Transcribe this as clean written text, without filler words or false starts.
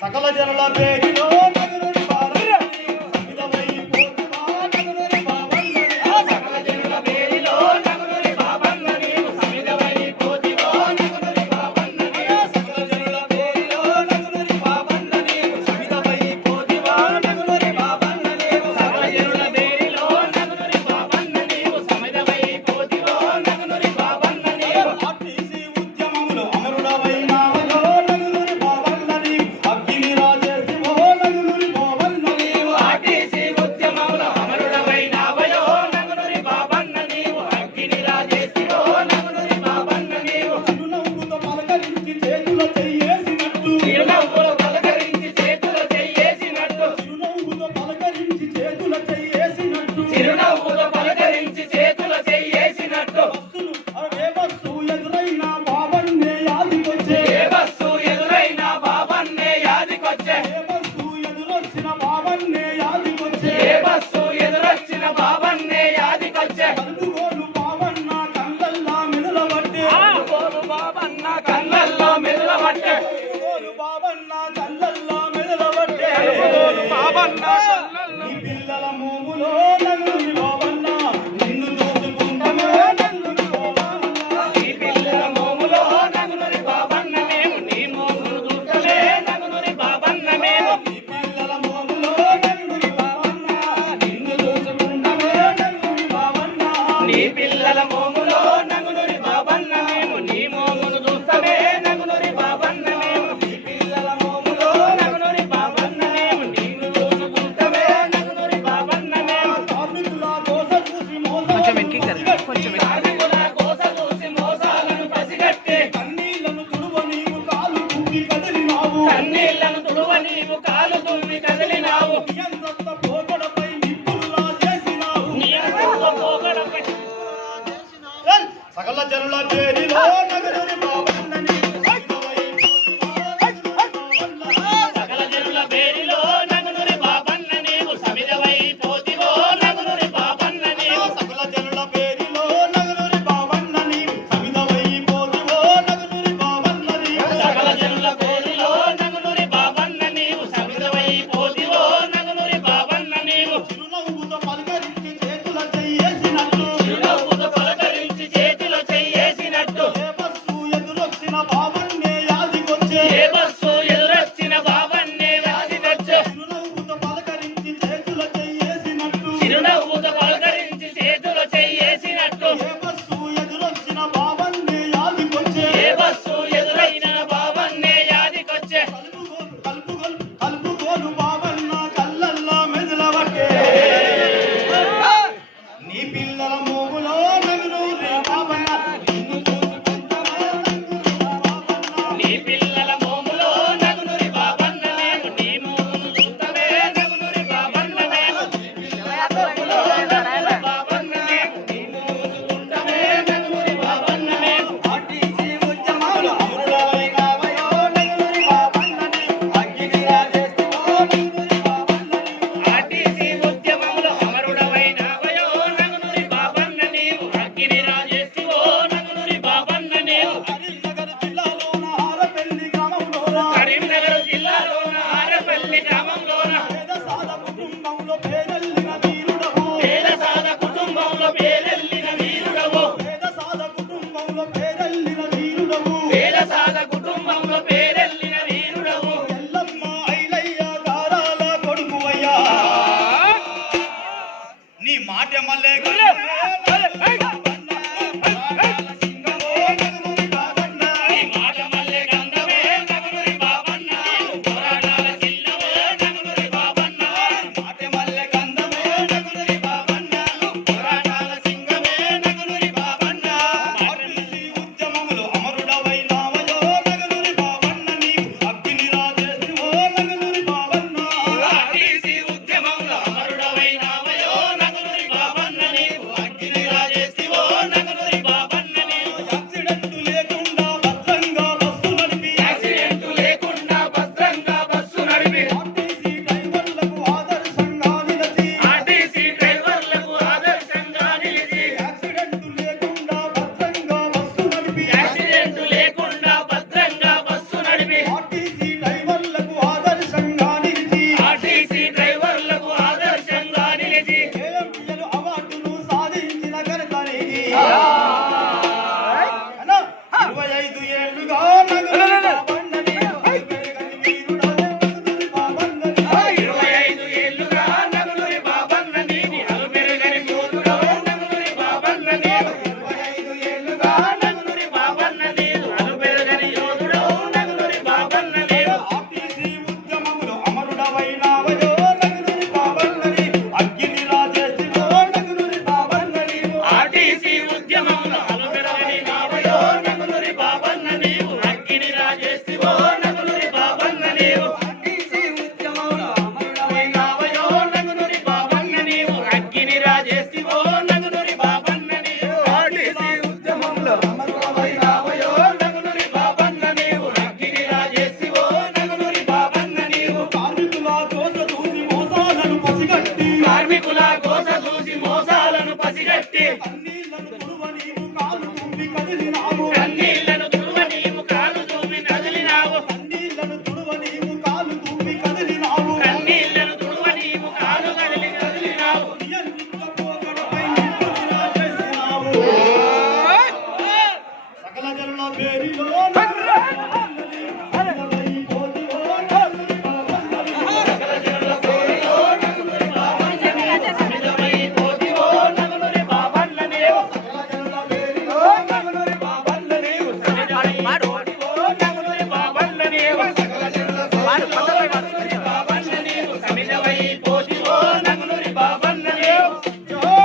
సకల జనుల పేరిలో పిల్లల మోములో నన్ను బాబన్న నిన్ను చూసుకుంటామే నన్ను ఈ పిల్లల మోములో నన్ను బాబన్న మేము నీ మోములు చూస్తలే నన్ను బాబన్న మేము ఈ పిల్లల మోములో నన్ను బాబన్న నిన్ను చూసుకుంటామే నన్ను బాబన్న నీ పిల్లల మోములో నన్ను బాబన్న మేము నీ మోములు చూస్తలే నన్ను బాబన్న మేము ఈ పిల్లల మోములో నన్ను బాబన్న మేము నిన్ను చూసుకుంటామే నన్ను బాబన్న మేము కార్మికుల కోస చూసి మోసాలను పసిగట్టే కన్నీళ్లను తుడువ నీవు కాలు దువ్వి కదిలినావు కన్నీళ్లను తుడువ నీవు కాలు దువ్వి కదిలినావు నియంత్రత పోగడపై నిప్పులులా చేసినావు నియంత్రత పోగడపై సకల జనుల పేరిలో నగరుని బాబన్నని సకల జనుల పేరిలో నగరుని బాబన్న నీవు సమిదవై పోతివో నగరుని బాబన్న నీవు సకల జనుల పేరిలో నగరుని బాబన్న నీవు సమిదవై పోతివో నగరుని బాబన్న నీవు సకల జనుల పేరిలో నగరుని బాబన్న నీవు సమిదవై పోతివో నగరుని బాబన్న నీవు చిరునవ్వుతో పలకరించి చేతుల చెయ్యేసినట్టు చిరునవ్వుతో పలకరించి చేతుల చెయ్యేసినట్టు 25 ఏళ్లుగా నగనూరి బాబన్న నీవు అలుపెరగని వీరుడవు నగనూరి బాబన్న నీవు 25 ఏళ్లుగా నగనూరి బాబన్న నీవు అలుపెరగని వీరుడవు నగనూరి బాబన్న నీవు 25 ఏళ్లుగా నగనూరి బాబన్న నీవు అలుపెరగని యోధుడవు నగనూరి బాబన్న నీవు ఆర్టీసీ ఉద్యమములో అమరుడవైనావయో నగనూరి బాబన్న నీవు అగ్ని రాజేసివో నగనూరి బాబన్న నీవు ఆర్టీసీ ఉద్యమములో అమరుడవైనావయో నగనూరి బాబన్న నీవు అగ్ని రాజేసివో నగనూరి బాబన్న నీవు ఆర్టీసీ ఉద్యమములో అమరుడవైనావయో నగనూరి బాబన్న నీవు అగ్ని రాజేసివో నగనూరి బాబన్న నీవు ఆర్టీసీ ఉద్యమములో అమరుడవైనావయో నగనూరి బాబన్న నీవు అగ్ని రాజేసివో నగనూరి బాబన్న నీవు కార్మికుల కోస చూసి మోసాలను పసిగట్టి కన్నీళ్లను తుడువ నీవు కాలు తూపి కదిలినావు కన్నీళ్లను తుడువ నీవు కాలు తూపి కదిలినావు కన్నీళ్లను తుడువ నీవు కాలు తూపి కదిలినావు కన్నీళ్లను తుడువ నీవు కాలు కదిలినావు నియంత్రిత పోకడపై నిప్పుని రాజేసినావు సకల జనుల పేరిలో పాడు